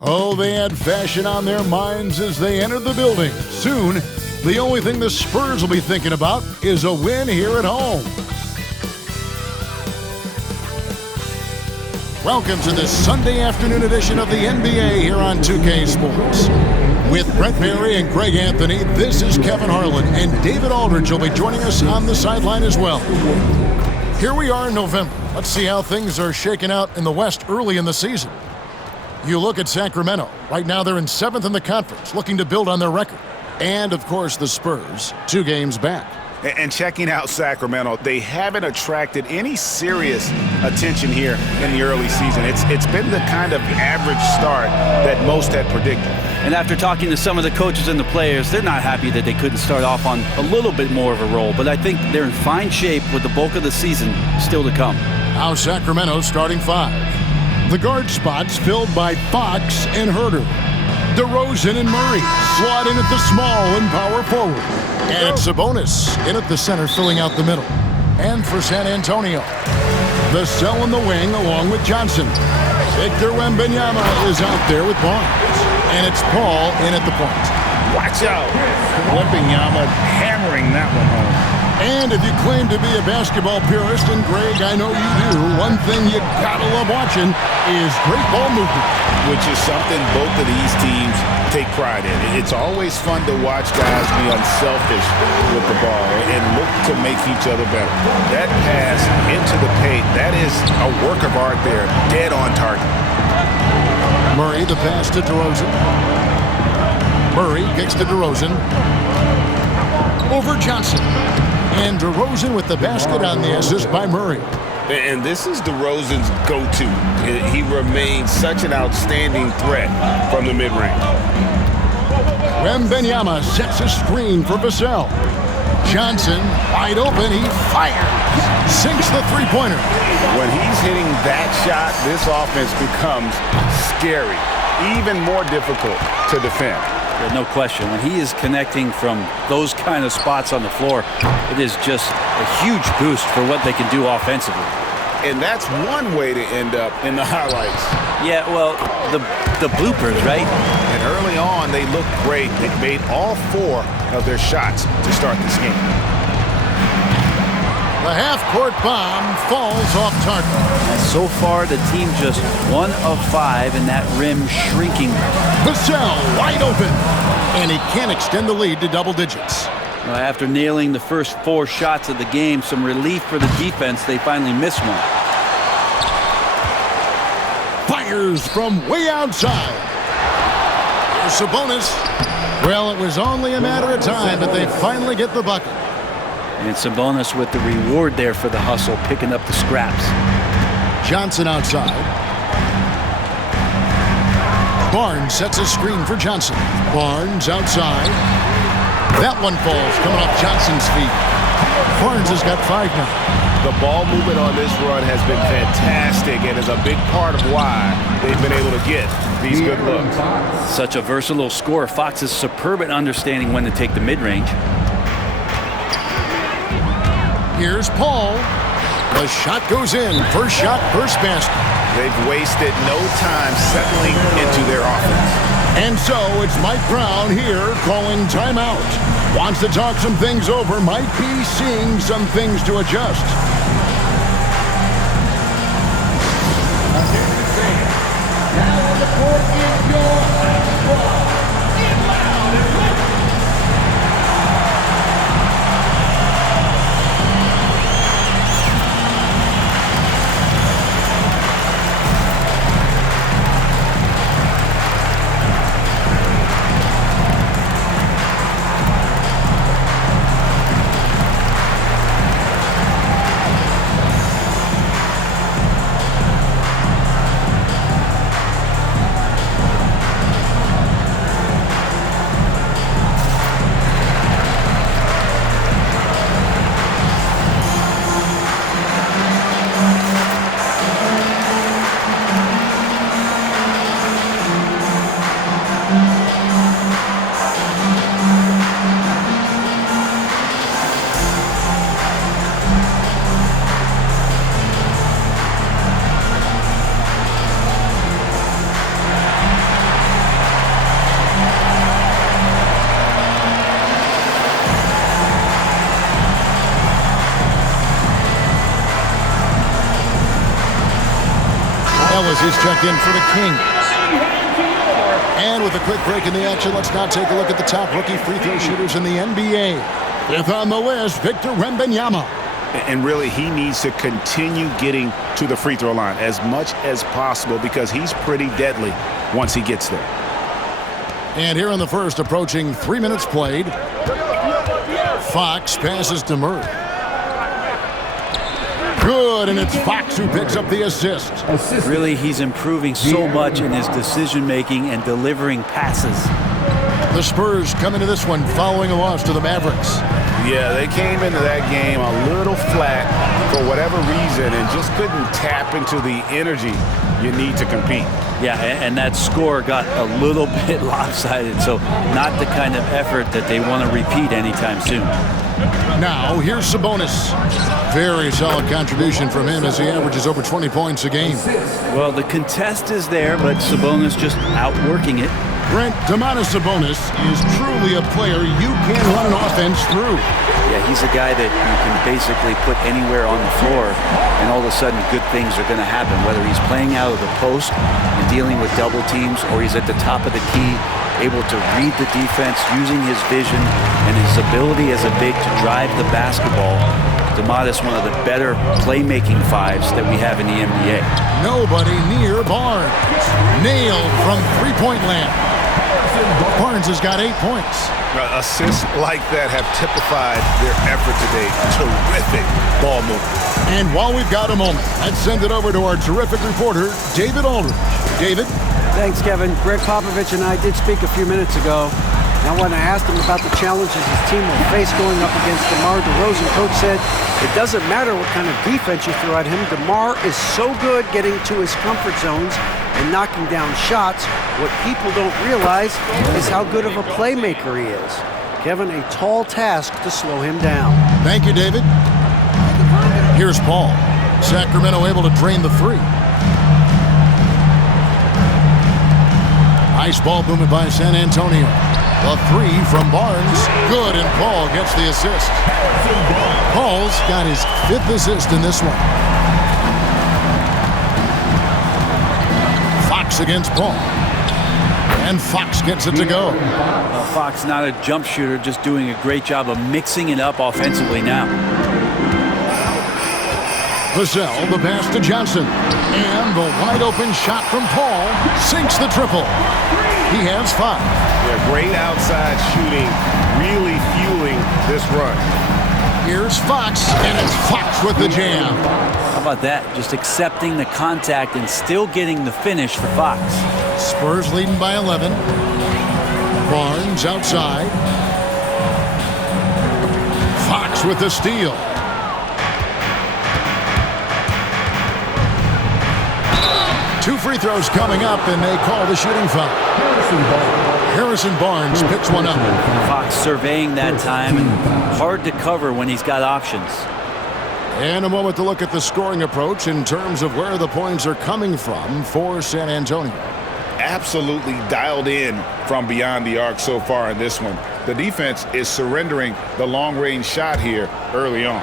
Oh, they had fashion on their minds as they entered the building. Soon, the only thing the Spurs will be thinking about is a win here at home. Welcome to this Sunday afternoon edition of the NBA here on 2K Sports. With Brent Barry and Greg Anthony, this is Kevin Harlan, and David Aldridge will be joining us on the sideline as well. Here we are in November. Let's see how things are shaking out in the West early in the season. You look at Sacramento. Right now they're in 7th in the conference, looking to build on their record. And, of course, the Spurs, 2 games back. And checking out Sacramento, they haven't attracted any serious attention here in the early season. It's been the kind of average start that most had predicted. And after talking to some of the coaches and the players, they're not happy that they couldn't start off on a little bit more of a roll. But I think they're in fine shape with the bulk of the season still to come. Now Sacramento's starting 5. The guard spots filled by Fox and Herter. DeRozan and Murray slot in at the small and power forward. And it's Sabonis in at the center, filling out the middle. And for San Antonio, Vassell in the wing along with Johnson. Victor Wembanyama is out there with Barnes. And it's Paul in at the point. Watch out. Wembanyama hammering that one home. And if you claim to be a basketball purist, and Greg, I know you do, one thing you gotta love watching is great ball movement. Which is something both of these teams take pride in. It's always fun to watch guys be unselfish with the ball and look to make each other better. That pass into the paint, that is a work of art there, dead on target. Murray, the pass to DeRozan. Murray kicks to DeRozan. Over Johnson. And DeRozan with the basket on the assist by Murray. And this is DeRozan's go-to. He remains such an outstanding threat from the mid-range. Wembanyama sets a screen for Vassell. Johnson, wide open, he fires. Sinks the three-pointer. When he's hitting that shot, this offense becomes scary, even more difficult to defend. No question. When he is connecting from those kind of spots on the floor, it is just a huge boost for what they can do offensively. And that's one way to end up in the highlights. Yeah, well, the bloopers, right? And early on, they looked great. They made all 4 of their shots to start this game. The half-court bomb falls off target. And so far, the team just 1 of 5, and that rim shrinking. Vassell wide open, and he can't extend the lead to double digits. Well, after nailing the first 4 shots of the game, some relief for the defense, they finally missed one. Fires from way outside. Here's Sabonis. Well, it was only a matter of time, but they finally get the bucket. And Sabonis with the reward there for the hustle, picking up the scraps. Johnson outside. Barnes sets a screen for Johnson. Barnes outside. That one falls, coming off Johnson's feet. Barnes has got 5 now. The ball movement on this run has been fantastic and is a big part of why they've been able to get these good looks. Such a versatile scorer. Fox is superb at understanding when to take the mid-range. Here's Paul. The shot goes in. First shot, first basket. They've wasted no time settling into their offense. And so it's Mike Brown here calling timeout. Wants to talk some things over. Might be seeing some things to adjust. Now on the court is your Ellis is checked in for the Kings. And with a quick break in the action, let's now take a look at the top rookie free throw shooters in the NBA. Fifth on the list, Victor Wembanyama. And really, he needs to continue getting to the free throw line as much as possible because he's pretty deadly once he gets there. And here in the first, approaching 3 minutes played, Fox passes to Murray. Good, and it's Fox who picks up the assist. Really, he's improving so much in his decision-making and delivering passes. The Spurs come into this one following a loss to the Mavericks. Yeah, they came into that game a little flat for whatever reason and just couldn't tap into the energy you need to compete. Yeah, and that score got a little bit lopsided, so not the kind of effort that they want to repeat anytime soon. Now, here's Sabonis. Very solid contribution from him as he averages over 20 points a game. Well, the contest is there, but Sabonis just outworking it. Brent, Domantas Sabonis is truly a player you can run an offense through. Yeah, he's a guy that you can basically put anywhere on the floor, and all of a sudden good things are going to happen, whether he's playing out of the post and dealing with double teams, or he's at the top of the key, able to read the defense, using his vision and his ability as a big to drive the basketball. Domantas, one of the better playmaking fives that we have in the NBA. Nobody near Barnes. Nailed from three-point land. Barnes has got 8 points. Assists like that have typified their effort today. Terrific ball movement. And while we've got a moment, let's send it over to our terrific reporter, David Aldridge. David? Thanks, Kevin. Greg Popovich and I did speak a few minutes ago. And when I asked him about the challenges his team will face going up against DeMar DeRozan, Coach said, it doesn't matter what kind of defense you throw at him. DeMar is so good getting to his comfort zones and knocking down shots. What people don't realize is how good of a playmaker he is. Kevin, a tall task to slow him down. Thank you, David. Here's Paul. Sacramento able to drain the three. Nice ball movement by San Antonio. The three from Barnes. Good, and Paul gets the assist. Paul's got his 5th assist in this one. Fox against Paul. And Fox gets it to go. Fox, not a jump shooter, just doing a great job of mixing it up offensively now. Vassell, the pass to Johnson. And the wide open shot from Paul sinks the triple. He has 5. Yeah, great outside shooting, really fueling this run. Here's Fox, and it's Fox with the jam. How about that? Just accepting the contact and still getting the finish for Fox. Spurs leading by 11. Barnes outside. Fox with the steal. Two free throws coming up, and they call the shooting foul. Harrison Barnes picks one up. Fox surveying that time, and hard to cover when he's got options. And a moment to look at the scoring approach in terms of where the points are coming from for San Antonio. Absolutely dialed in from beyond the arc so far in this one. The defense is surrendering the long-range shot here early on.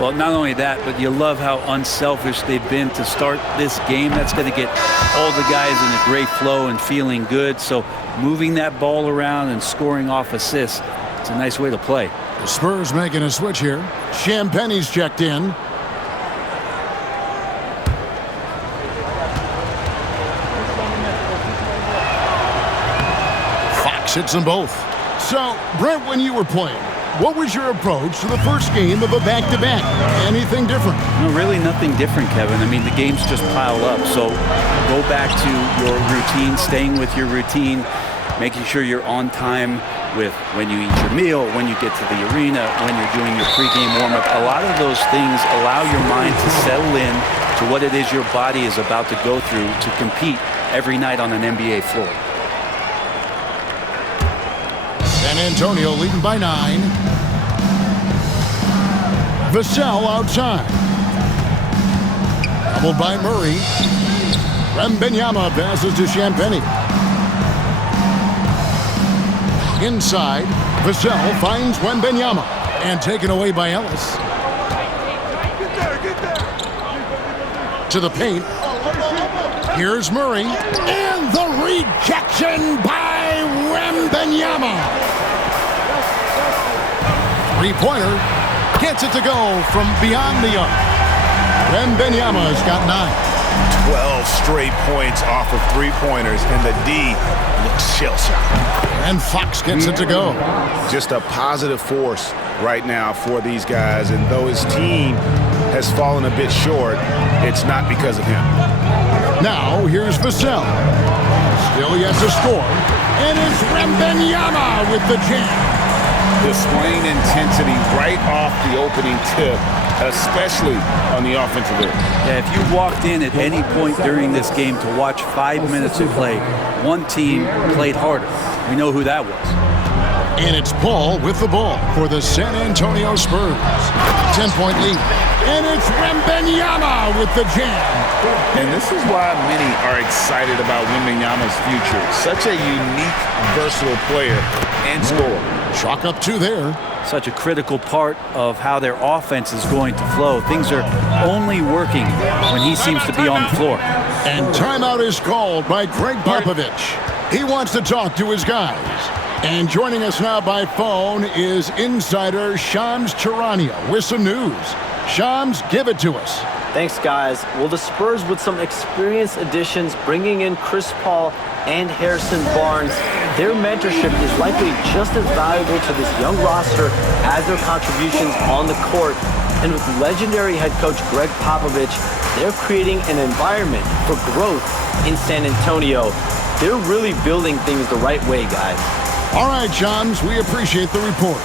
Well, not only that, but you love how unselfish they've been to start this game. That's going to get all the guys in a great flow and feeling good. So moving that ball around and scoring off assists, it's a nice way to play. The Spurs making a switch here. Champagne's checked in. Fox hits them both. So, Brent, when you were playing, what was your approach to the first game of a back-to-back? Anything different? No, really nothing different, Kevin. I mean, the games just pile up. So go back to your routine, staying with your routine, making sure you're on time with when you eat your meal, when you get to the arena, when you're doing your pregame warm-up. A lot of those things allow your mind to settle in to what it is your body is about to go through to compete every night on an NBA floor. San Antonio leading by 9. Vassell outside. Doubled by Murray. Wembanyama passes to Champagnie. Inside, Vassell finds Wembanyama. And taken away by Ellis. To the paint. Here's Murray. And the rejection by Wembanyama. Three-pointer. Gets it to go from beyond the arc. Wembanyama's got 9. 12 straight points off of three-pointers, and the D looks shell-shocked. And Fox gets it to go. Just a positive force right now for these guys, and though his team has fallen a bit short, it's not because of him. Now, here's Vassell. Still yet to score. And it's Wembanyama with the jam. Displaying intensity right off the opening tip, especially on the offensive end. Yeah, if you walked in at any point during this game to watch 5 minutes of play, one team played harder. We know who that was. And it's Paul with the ball for the San Antonio Spurs. 10-point lead. And it's Wembanyama with the jam. And this is why many are excited about Wembanyama's future. Such a unique, versatile player and scorer. Chalk up 2 there. Such a critical part of how their offense is going to flow. Things are only working when he seems to be on the floor. And timeout is called by Greg Popovich. He wants to talk to his guys. And joining us now by phone is insider Shams Charania with some news. Shams, give it to us. Thanks, guys. Well, the Spurs with some experienced additions, bringing in Chris Paul and Harrison Barnes, their mentorship is likely just as valuable to this young roster as their contributions on the court. And with legendary head coach Greg Popovich, they're creating an environment for growth in San Antonio. They're really building things the right way, guys. All right, Shams, we appreciate the report.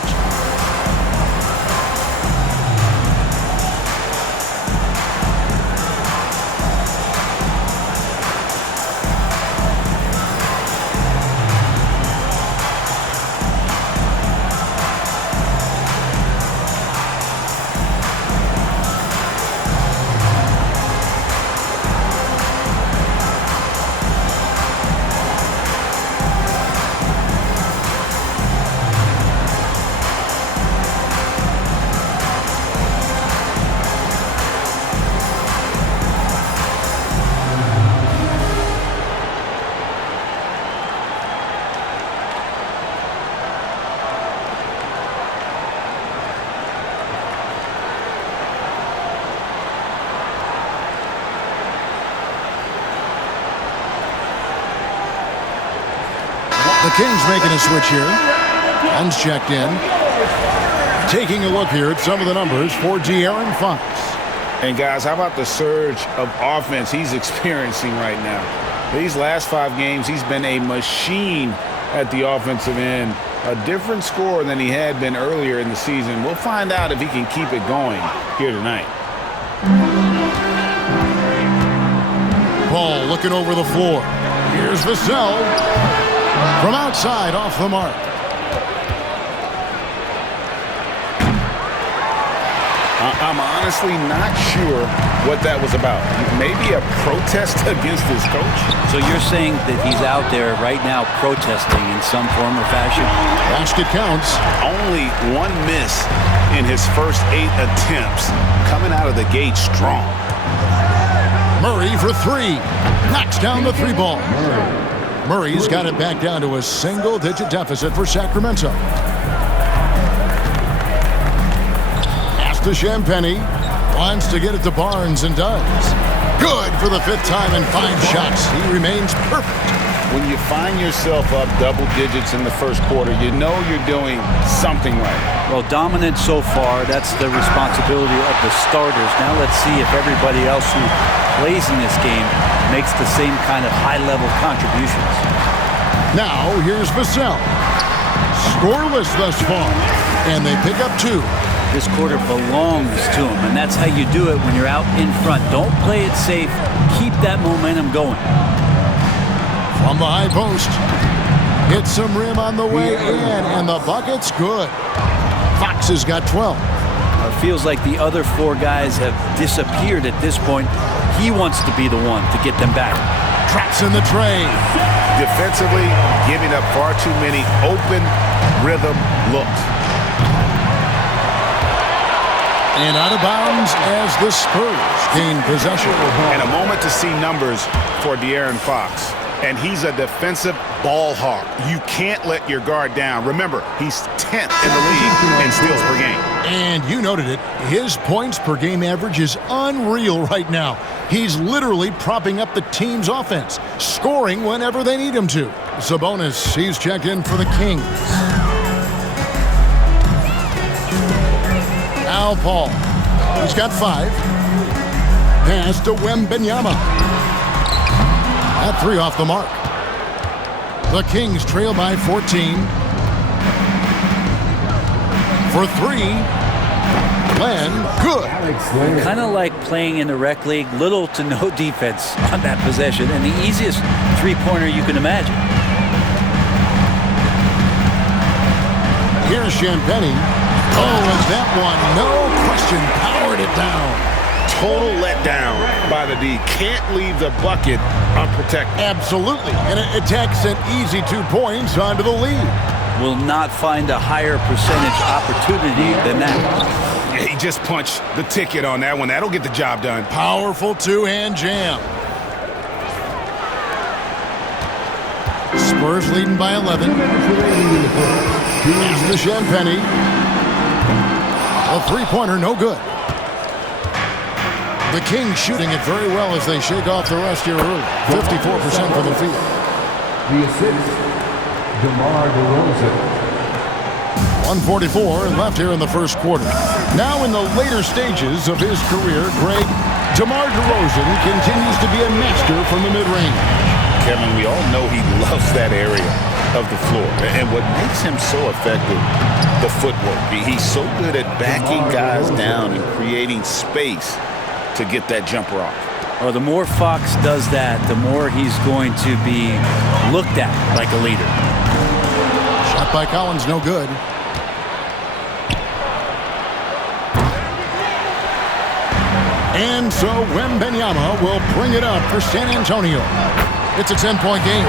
The Kings making a switch here. Guns checked in. Taking a look here at some of the numbers for De'Aaron Fox. And guys, how about the surge of offense he's experiencing right now? These last 5 games, he's been a machine at the offensive end. A different scorer than he had been earlier in the season. We'll find out if he can keep it going here tonight. Paul looking over the floor. Here's Vassell. From outside, off the mark. I'm honestly not sure what that was about. Maybe a protest against his coach? So you're saying that he's out there right now protesting in some form or fashion? Basket counts. Only 1 miss in his first 8 attempts. Coming out of the gate strong. Murray for 3. Knocks down the 3 ball. Murray's got it back down to a single-digit deficit for Sacramento. Pass to Champagny. Wants to get it to Barnes and does. Good for the 5th time in 5 shots. He remains perfect. When you find yourself up double digits in the first quarter, you know you're doing something right. Well, dominant so far. That's the responsibility of the starters. Now let's see if everybody else who plays in this game makes the same kind of high-level contributions. Now, here's Vassell. Scoreless thus far, and they pick up 2. This quarter belongs to him, and that's how you do it when you're out in front. Don't play it safe. Keep that momentum going. From the high post. Hits some rim on the way in, and the bucket's good. Fox has got 12. It feels like the other 4 guys have disappeared at this point. He wants to be the one to get them back. Traps in the tray. Defensively, giving up far too many open rhythm looks. And out of bounds as the Spurs gain possession. And a moment to see numbers for De'Aaron Fox. And he's a defensive ball hawk. You can't let your guard down. Remember, he's 10th in the league in steals per game. And you noted it. His points per game average is unreal right now. He's literally propping up the team's offense, scoring whenever they need him to. Sabonis, he's checked in for the Kings. Al Paul, he's got 5. Pass to Wembanyama. That 3 off the mark. The Kings trail by 14. For 3. Len, good. Kind of like playing in the rec league, little to no defense on that possession, and the easiest three-pointer you can imagine. Here's Champagnie. Oh, and that one, no question, powered it down. Total letdown by the D. Can't leave the bucket unprotected. Absolutely, and it attacks an easy 2 points onto the lead. Will not find a higher percentage opportunity than that. He just punched the ticket on that one. That'll get the job done. Powerful two-hand jam. Spurs leading by 11. Here's the Champagnie. A three-pointer, no good. The Kings shooting it very well as they shake off the rest here early. 54% from the field. The assist, DeMar DeRozan. 1:44 left here in the first quarter. Now in the later stages of his career, Greg, DeMar DeRozan continues to be a master from the mid-range. Kevin, we all know he loves that area of the floor. And what makes him so effective, the footwork. He's so good at backing guys down and creating space to get that jumper off. Well, the more Fox does that, the more he's going to be looked at like a leader. Shot by Collins, no good. And so Wembanyama will bring it up for San Antonio. It's a 10-point game,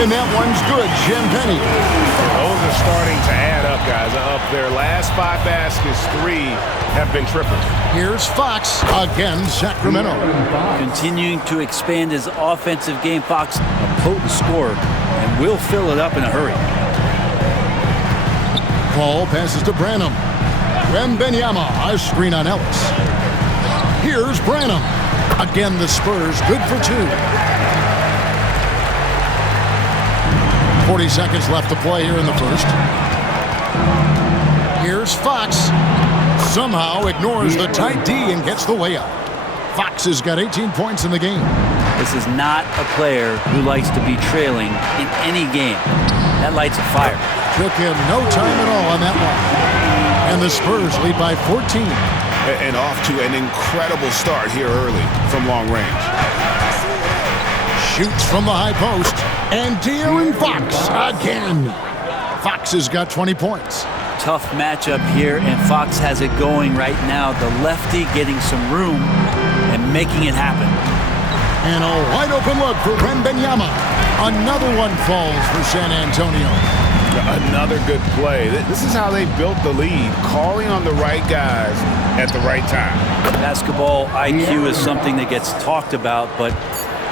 and that one's good. Champagnie. Those are starting to add up, guys. Up their last 5 baskets, 3 have been triples. Here's Fox again, Sacramento. Continuing to expand his offensive game, Fox, a potent scorer, and will fill it up in a hurry. Paul passes to Branham. Wembanyama, a screen on Ellis. Here's Branham. Again, the Spurs, good for 2. 40 seconds left to play here in the first. Here's Fox. Somehow ignores the tight D and gets the way up. Fox has got 18 points in the game. This is not a player who likes to be trailing in any game. That lights a fire. Took him no time at all on that one. And the Spurs lead by 14. And off to an incredible start here early from long range. Shoots from the high post. And De'Aaron Fox again. Fox has got 20 points. Tough matchup here, and Fox has it going right now. The lefty getting some room and making it happen. And a wide open look for Wembanyama. Another one falls for San Antonio. Another good play. This is how they built the lead, calling on the right guys at the right time. Basketball IQ is something that gets talked about, but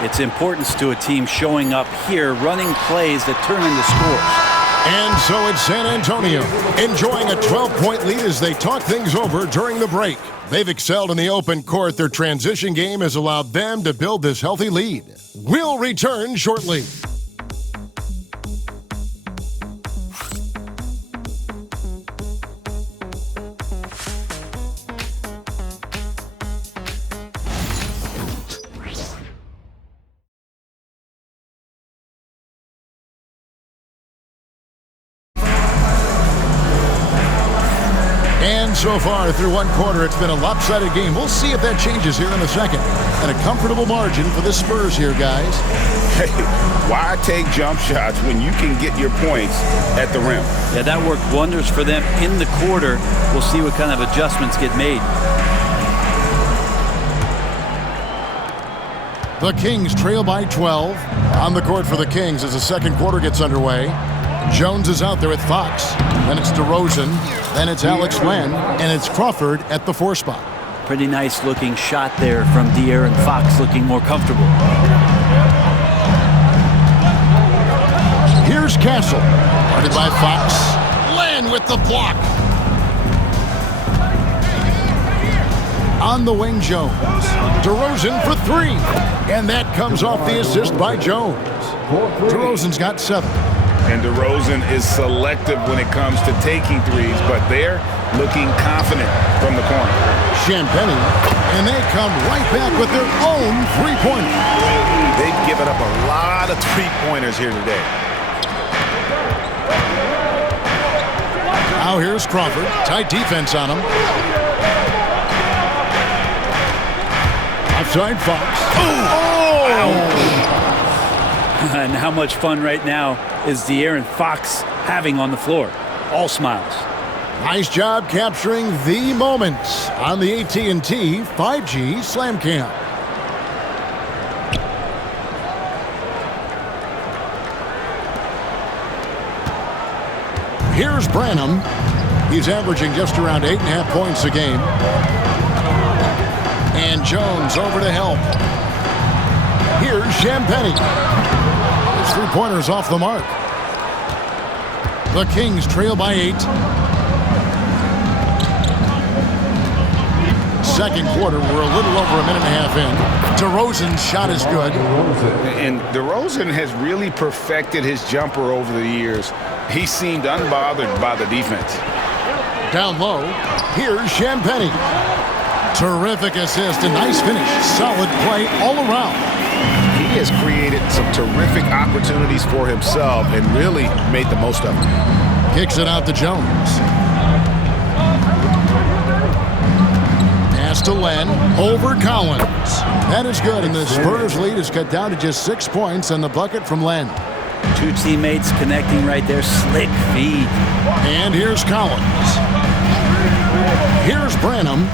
its importance to a team showing up here, running plays that turn into scores. And so it's San Antonio, enjoying a 12-point lead as they talk things over during the break. They've excelled in the open court. Their transition game has allowed them to build this healthy lead. We'll return shortly. And so far through one quarter, it's been a lopsided game. We'll see if that changes here in the second. And a comfortable margin for the Spurs here, guys. Hey, why take jump shots when you can get your points at the rim? Yeah, that worked wonders for them in the quarter. We'll see what kind of adjustments get made. The Kings trail by 12. On the court for the Kings as the second quarter gets underway. Jones is out there with Fox. Then it's DeRozan. Then it's Alex Len. And it's Crawford at the 4 spot. Pretty nice looking shot there from De'Aaron Fox, looking more comfortable. Here's Castle. Guarded by Fox. Land with the block. On the wing, Jones. DeRozan for three. And that comes off the assist by Jones. DeRozan's got 7. And DeRozan is selective when it comes to taking threes, but they're looking confident from the corner. Champagnie, and they come right back with their own three-pointer. They've given up a lot of three-pointers here today. Now here's Crawford. Tight defense on him. Outside Fox. And how much fun right now is De'Aaron Fox having on the floor? All smiles. Nice job capturing the moments on the AT&T 5G Slam Cam. Here's Branham. He's averaging just around 8.5 points a game. And Jones over to help. Here's Champagnie. His three-pointer's off the mark. The Kings trail by 8. Second quarter, we're a little over a minute and a half in. DeRozan's shot is good. And DeRozan has really perfected his jumper over the years. He seemed unbothered by the defense. Down low, here's Champagnie. Terrific assist, a nice finish. Solid play all around. He has created some terrific opportunities for himself and really made the most of them. Kicks it out to Jones. Pass to Len, over Collins. That is good, and the Spurs lead is cut down to just 6 points on the bucket from Len. Two teammates connecting right there. Slick feed. And here's Collins. Here's Branham.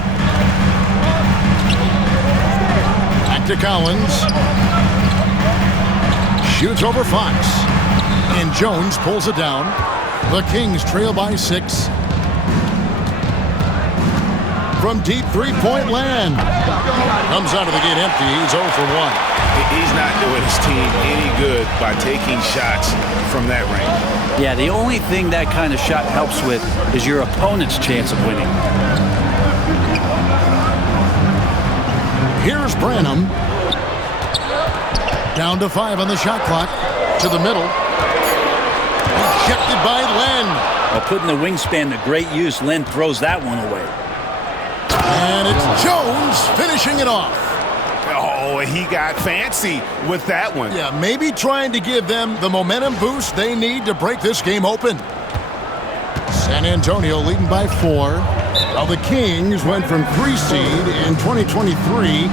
Back to Collins. Shoots over Fox. And Jones pulls it down. The Kings trail by 6. From deep three-point land. Comes out of the gate empty. He's 0 for 1. He's not doing his team any good by taking shots from that range. Yeah, the only thing that kind of shot helps with is your opponent's chance of winning. Here's Branham. Down to 5 on the shot clock. To the middle. Rejected by Len. Well, putting the wingspan to great use, Len throws that one away. And it's Jones finishing it off. Oh, he got fancy with that one. Yeah, maybe trying to give them the momentum boost they need to break this game open. San Antonio leading by 4. Well, the Kings went from 3 seed in 2023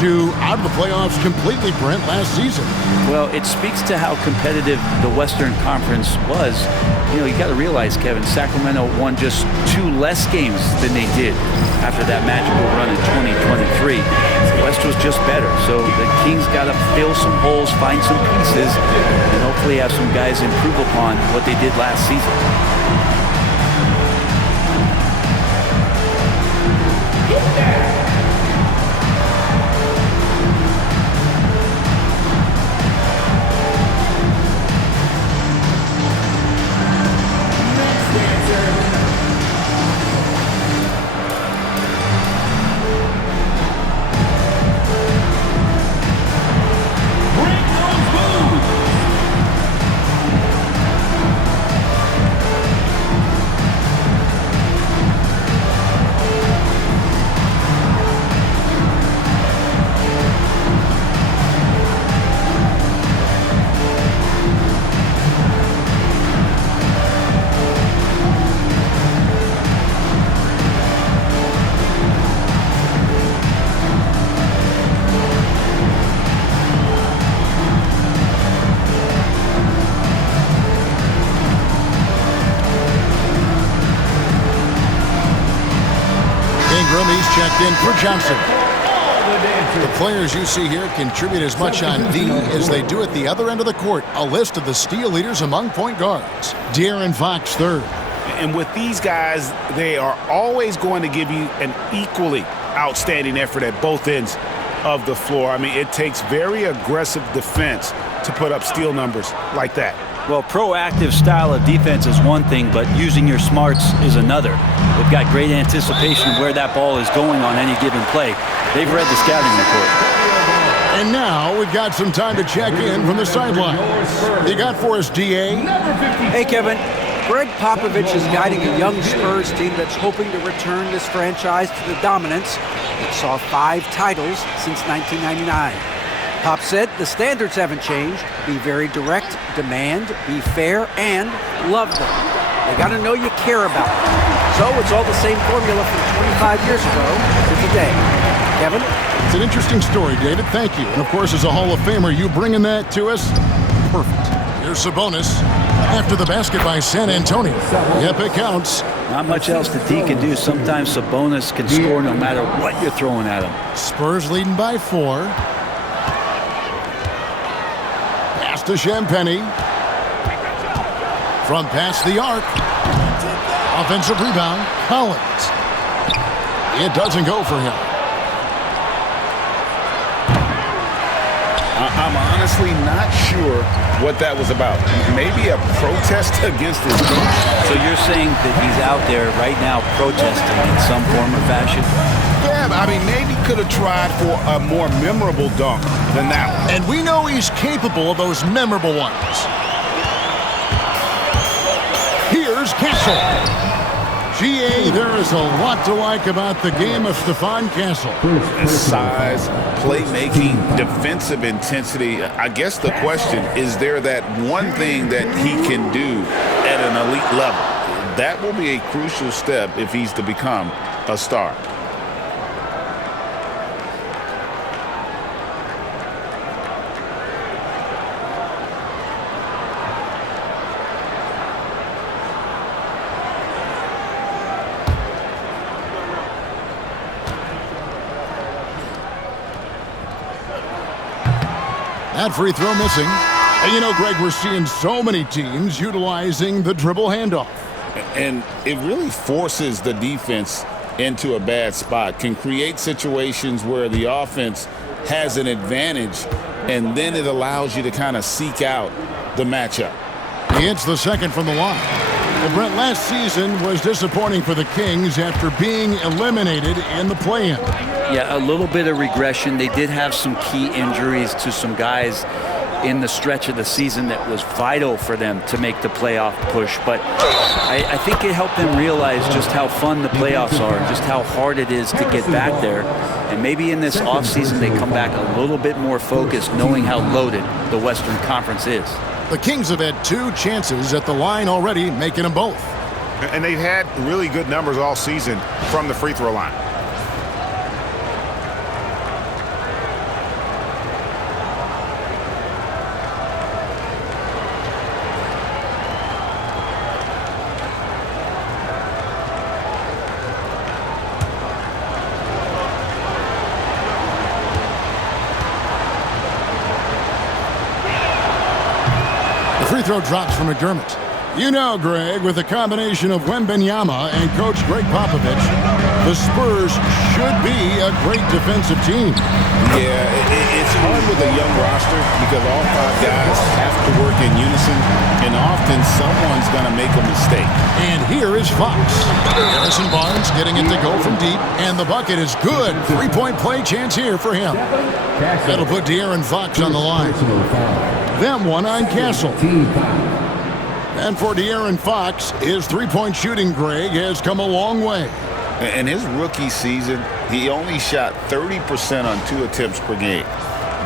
to out of the playoffs completely, Brent, last season. Well, it speaks to how competitive the Western Conference was. You know, you got to realize, Kevin, Sacramento won just 2 less games than they did after that magical run in 2023. The West was just better, so the Kings got to fill some holes, find some pieces, and hopefully have some guys improve upon what they did last season. He's checked in for Johnson. The players you see here contribute as much on D as they do at the other end of the court. A list of the steal leaders among point guards. De'Aaron Fox, 3rd. And with these guys, they are always going to give you an equally outstanding effort at both ends of the floor. I mean, it takes very aggressive defense to put up steal numbers like that. Well, proactive style of defense is one thing, but using your smarts is another. They've got great anticipation of where that ball is going on any given play. They've read the scouting report. And now we've got some time to check in from the sideline. You got for us, DA? Hey, Kevin. Greg Popovich is guiding a young Spurs team that's hoping to return this franchise to the dominance that saw 5 titles since 1999. Pop said the standards haven't changed. Be very direct, demand, be fair, and love them. They got to know you care about them. So it's all the same formula from 25 years ago to today. Kevin? It's an interesting story, David. Thank you. And, of course, as a Hall of Famer, you bringing that to us? Perfect. Here's Sabonis after the basket by San Antonio. Yep, it counts. Not much else that D can do. Sometimes Sabonis can score no matter what you're throwing at him. Spurs leading by 4. Pass to Champagny. From past the arc. Offensive rebound, Collins. It doesn't go for him. I'm honestly not sure what that was about. Maybe a protest against his coach. So you're saying that he's out there right now protesting in some form or fashion? Yeah, I mean, maybe could have tried for a more memorable dunk than that one. And we know he's capable of those memorable ones. Here's Castle. GA, there is a lot to like about the game of Stephon Castle. Size, playmaking, defensive intensity. I guess the question, is there that one thing that he can do at an elite level? That will be a crucial step if he's to become a star. That free throw missing. And you know, Greg, we're seeing so many teams utilizing the dribble handoff. And it really forces the defense into a bad spot, can create situations where the offense has an advantage, and then it allows you to kind of seek out the matchup. He hits the second from the line. Well, Brent, last season was disappointing for the Kings after being eliminated in the play-in. Yeah, a little bit of regression. They did have some key injuries to some guys in the stretch of the season that was vital for them to make the playoff push. But I think it helped them realize just how fun the playoffs are, just how hard it is to get back there. And maybe in this offseason they come back a little bit more focused, knowing how loaded the Western Conference is. The Kings have had 2 chances at the line already, making them both. And they've had really good numbers all season from the free throw line. Free throw drops from McDermott. You know, Greg, with the combination of Wembanyama and Coach Greg Popovich, the Spurs should be a great defensive team. Yeah, it's hard with a young roster because all 5 guys have to work in unison, and often someone's going to make a mistake. And here is Fox. Harrison Barnes getting it to go from deep, and the bucket is good. 3-point play chance here for him. That'll put De'Aaron Fox on the line. Them one on Castle. And for De'Aaron Fox, his 3-point shooting, Greg, has come a long way. In his rookie season, he only shot 30% on 2 attempts per game.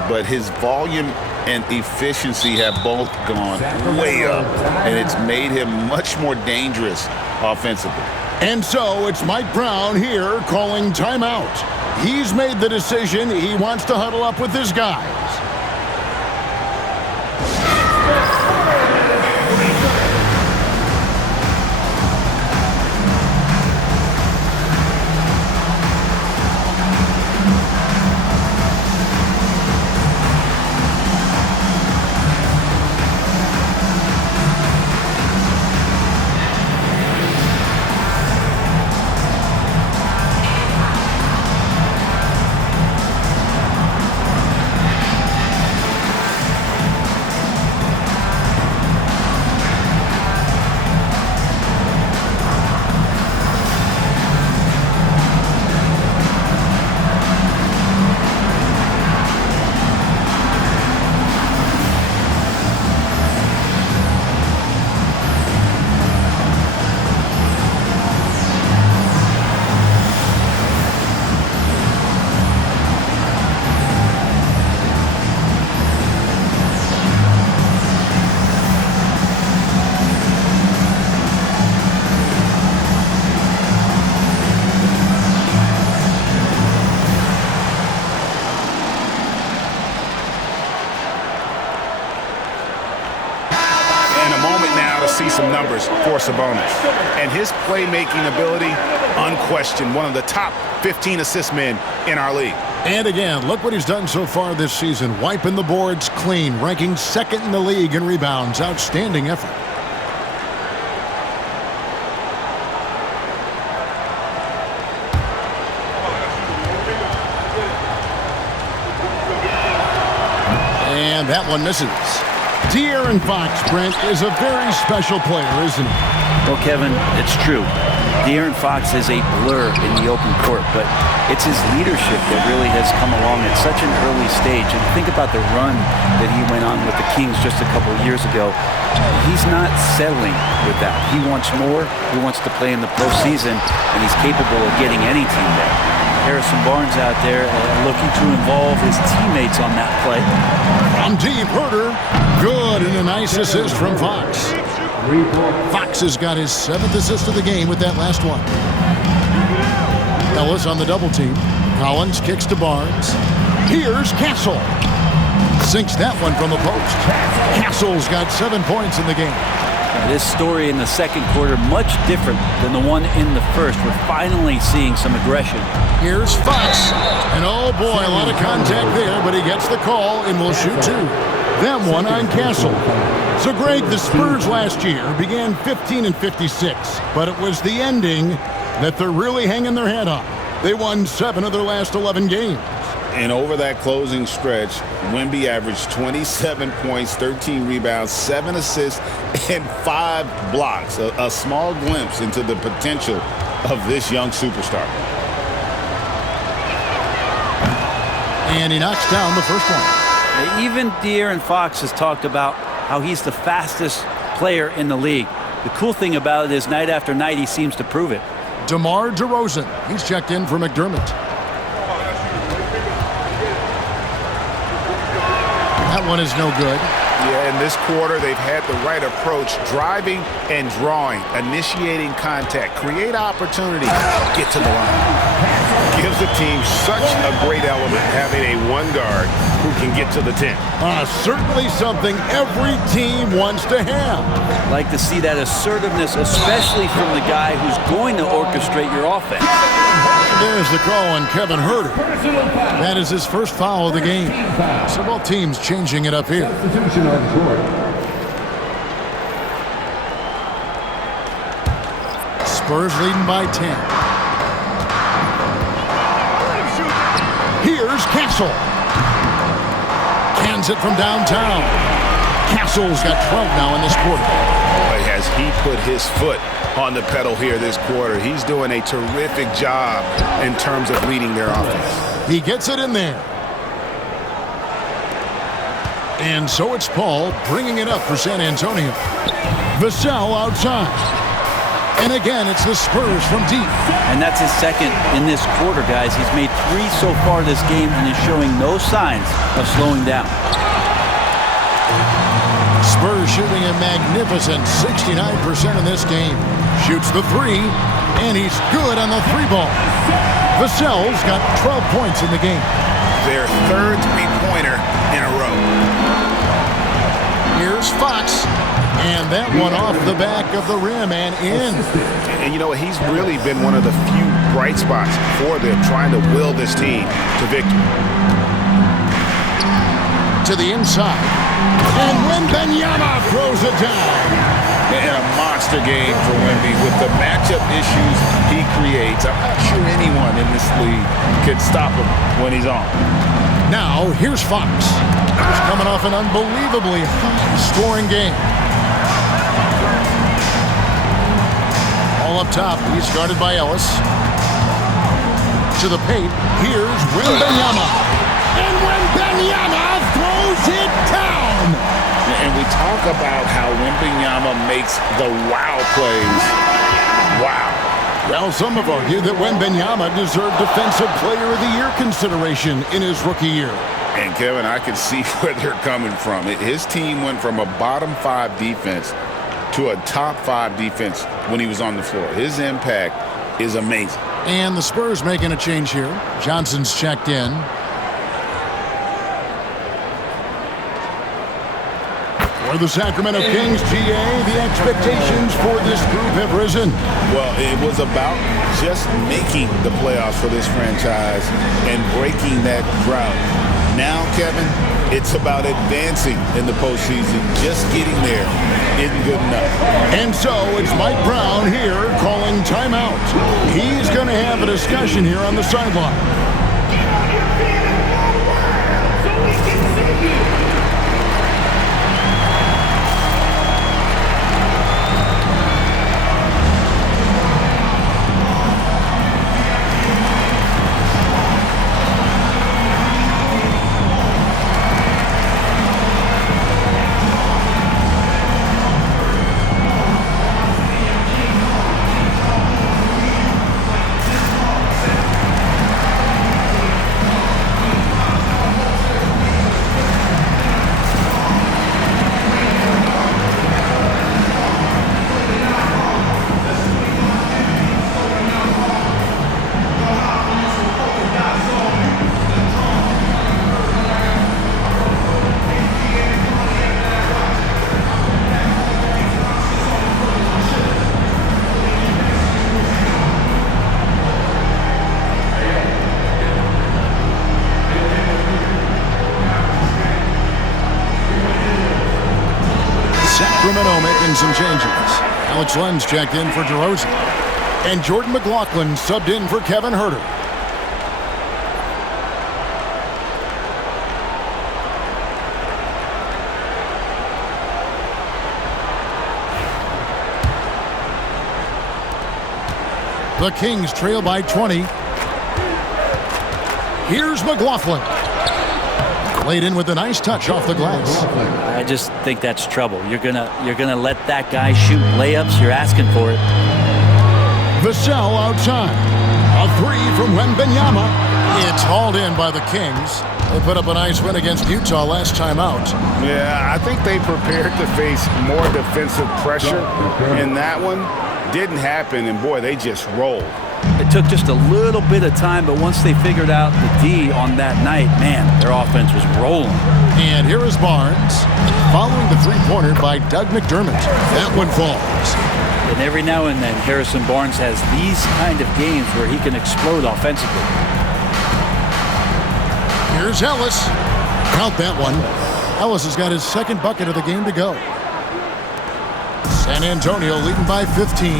But his volume and efficiency have both gone way up, and it's made him much more dangerous offensively. And so it's Mike Brown here calling timeout. He's made the decision he wants to huddle up with his guys. see some numbers for Sabonis. And his playmaking ability, unquestioned, one of the top 15 assist men in our league. And again, look what he's done so far this season. Wiping the boards clean, ranking second in the league in rebounds. Outstanding effort. And that one misses. De'Aaron Fox, Brent, is a very special player, isn't he? Well, Kevin, it's true. De'Aaron Fox is a blur in the open court, but it's his leadership that really has come along at such an early stage. And think about the run that he went on with the Kings just a couple of years ago. He's not settling with that. He wants more. He wants to play in the postseason, and he's capable of getting any team there. Harrison Barnes out there looking to involve his teammates on that play. From deep, Herter. Good, and a nice assist from Fox. Fox has got his 7th assist of the game with that last one. Ellis on the double team. Collins kicks to Barnes. Here's Castle. Sinks that one from the post. Castle's got 7 points in the game. This story in the second quarter, much different than the one in the first. We're finally seeing some aggression. Here's Fox. And oh boy, a lot of contact there, but he gets the call and will shoot 2. That one on Castle. So, Greg, the Spurs last year began 15 and 56, but it was the ending that they're really hanging their head on. They won 7 of their last 11 games. And over that closing stretch, Wemby averaged 27 points, 13 rebounds, 7 assists, and 5 blocks. A small glimpse into the potential of this young superstar. And he knocks down the first one. Even De'Aaron Fox has talked about how he's the fastest player in the league. The cool thing about it is night after night he seems to prove it. DeMar DeRozan. He's checked in for McDermott. That one is no good. Yeah, in this quarter, they've had the right approach, driving and drawing, initiating contact, create opportunity, get to the line. Gives the team such a great element having a one guard who can get to the 10. Certainly something every team wants to have. Like to see that assertiveness, especially from the guy who's going to orchestrate your offense. There's the call on Kevin Herter. That is his first foul of the game. So both teams changing it up here. Substitution on court. Spurs leading by 10. Here's Castle. Cans it from downtown. Castle's got 12 now in this quarter. Boy, has he put his foot on the pedal here this quarter. He's doing a terrific job in terms of leading their offense. He gets it in there. And so it's Paul bringing it up for San Antonio. Vassell outside. And again, it's the Spurs from deep. And that's his second in this quarter, guys. He's made 3 so far this game and is showing no signs of slowing down. Spurs shooting a magnificent 69% in this game. Shoots the 3, and he's good on the 3-ball. Vassell's got 12 points in the game. Their third three-pointer in a row. Here's Fox. And that one off the back of the rim and in. And you know what? He's really been one of the few bright spots for them, trying to will this team to victory. To the inside. And Wembanyama throws it down. And a monster game for Wemby with the matchup issues he creates. I'm not sure anyone in this league can stop him when he's on. Now, here's Fox. He's coming off an unbelievably high-scoring game. All up top, he's guarded by Ellis. To the paint, here's Wembanyama. And Wembanyama throws it down. And we talk about how Wembanyama makes the wow plays. Wow. Well, some have argued that Wembanyama deserved Defensive Player of the Year consideration in his rookie year. And, Kevin, I can see where they're coming from. His team went from a bottom 5 defense to a top 5 defense when he was on the floor. His impact is amazing. And the Spurs making a change here. Johnson's checked in. For the Sacramento Kings, GA, the expectations for this group have risen. Well, it was about just making the playoffs for this franchise and breaking that drought. Now, Kevin, it's about advancing in the postseason. Just getting there isn't good enough. And so it's Mike Brown here calling timeout. He's going to have a discussion here on the sideline. Sacramento making some changes. Alex Lenz checked in for DeRozan. And Jordan McLaughlin subbed in for Kevin Huerter. The Kings trail by 20. Here's McLaughlin. Laid in with a nice touch off the glass. I just think that's trouble. You're gonna let that guy shoot layups. You're asking for it. Vassell outside. A three from Wembanyama. It's hauled in by the Kings. They put up a nice win against Utah last time out. Yeah, I think they prepared to face more defensive pressure in that one. Didn't happen, and boy, they just rolled. It took just a little bit of time, but once they figured out the D on that night, man, their offense was rolling. And here is Barnes, following the three-pointer by Doug McDermott. That one falls. And every now and then, Harrison Barnes has these kind of games where he can explode offensively. Here's Ellis. Count that one. Ellis has got his second bucket of the game to go. San Antonio leading by 15.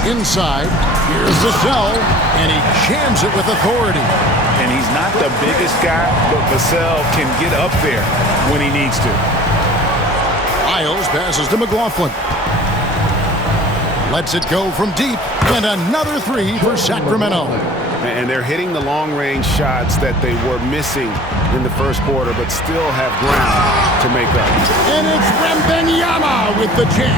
Inside, here's Vassell, and he jams it with authority. And he's not the biggest guy, but Vassell can get up there when he needs to. Isles passes to McLaughlin. Lets it go from deep, and another three for Sacramento. And they're hitting the long-range shots that they were missing in the first quarter, but still have ground to make up. And it's Wembanyama with the jam.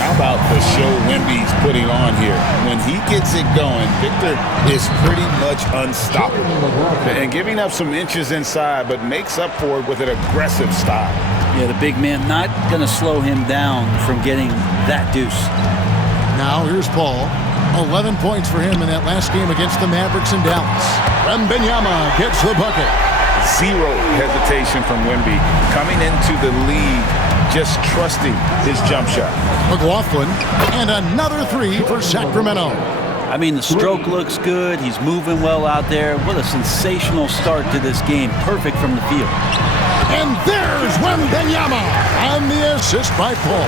How about the show Wemby's putting on here? When he gets it going, Victor is pretty much unstoppable. And giving up some inches inside, but makes up for it with an aggressive style. Yeah, the big man not going to slow him down from getting that deuce. Now here's Paul. 11 points for him in that last game against the Mavericks in Dallas. Wembanyama gets the bucket. Zero hesitation from Wemby. Coming into the lead, just trusting his jump shot. McLaughlin, and another three for Sacramento. I mean, the stroke looks good. He's moving well out there. What a sensational start to this game. Perfect from the field. And there's Wembanyama on the assist by Paul.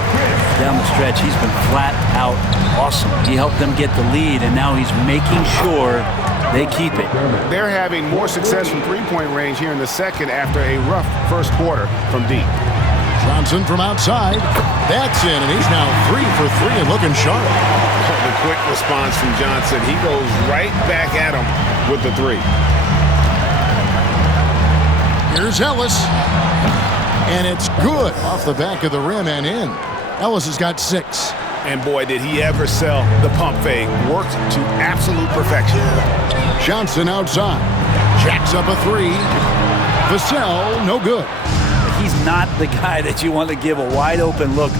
Down the stretch, he's been flat out awesome. He helped them get the lead, and now he's making sure they keep it. They're having more success from three-point range here in the second after a rough first quarter from deep. Johnson from outside. That's in, and he's now 3 for 3 and looking sharp. The quick response from Johnson. He goes right back at him with the three. Here's Ellis. And it's good off the back of the rim and in. Ellis has got 6. And boy, did he ever sell the pump fake. Worked to absolute perfection. Johnson outside. Jacks up a 3. Vassell, no good. He's not the guy that you want to give a wide open look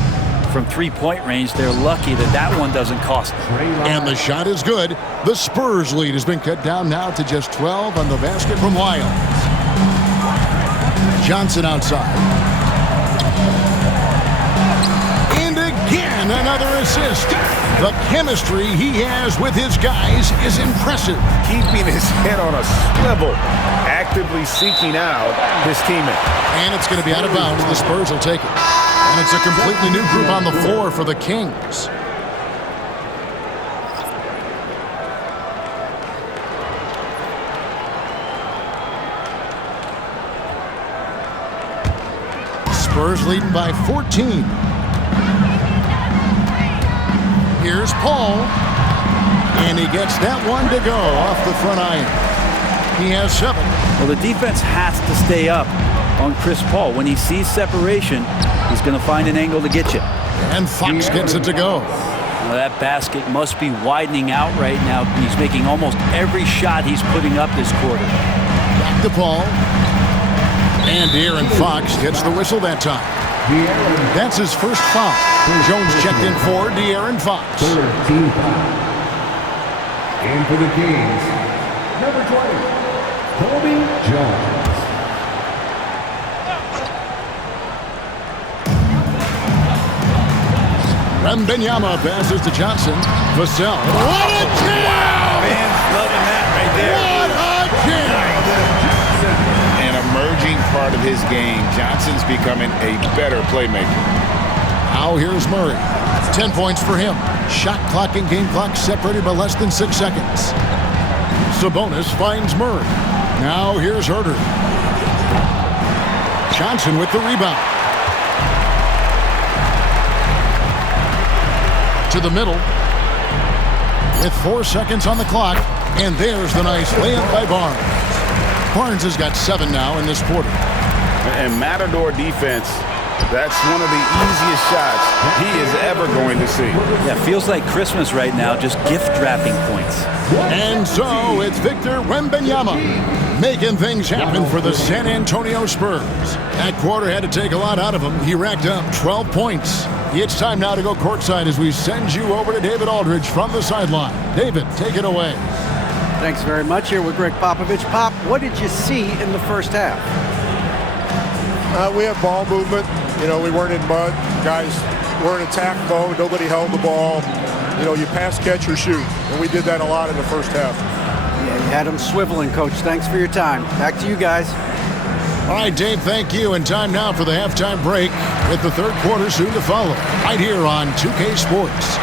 from three-point range. They're lucky that that one doesn't cost them. And the shot is good. The Spurs lead has been cut down now to just 12 on the basket from Wild. Johnson outside. And again, another assist. The chemistry he has with his guys is impressive. Keeping his head on a swivel, actively seeking out his teammate. And it's going to be out of bounds. The Spurs will take it. And it's a completely new group on the floor for the Kings. Spurs leading by 14. Here's Paul. And he gets that one to go off the front iron. He has 7. Well, the defense has to stay up on Chris Paul. When he sees separation, he's going to find an angle to get you. And Fox gets it to go. Well, that basket must be widening out right now. He's making almost every shot he's putting up this quarter. Back to Paul. And De'Aaron Fox gets the whistle that time. That's his first foul. Jones checked in for De'Aaron Fox. 13 foul. And for the Kings, number 20, Kobe Jones. Wembanyama passes to Johnson. Vassell. What a jam! Wow, fans loving that right there. What a jam! An emerging part of his game. Johnson's becoming a better playmaker. Now here's Murray. 10 points for him. Shot clock and game clock separated by less than 6 seconds. Sabonis finds Murray. Now here's Herter. Johnson with the rebound. To the middle. With 4 seconds on the clock. And there's the nice layup by Barnes. Barnes has got 7 now in this quarter. And Matador defense, that's one of the easiest shots he is ever going to see. Yeah, feels like Christmas right now, just gift wrapping points. And so it's Victor Wembanyama making things happen for the San Antonio Spurs. That quarter had to take a lot out of him. He racked up 12 points. It's time now to go courtside as we send you over to David Aldridge from the sideline. David, take it away. Thanks very much. Here with Greg Popovich. Pop, what did you see in the first half? We had ball movement. You know, we weren't in mud. Guys weren't attack mode. Nobody held the ball. You know, you pass, catch, or shoot. And we did that a lot in the first half. Yeah, you had them swiveling, Coach. Thanks for your time. Back to you guys. All right, Dave, thank you. And time now for the halftime break with the third quarter soon to follow. Right here on 2K Sports.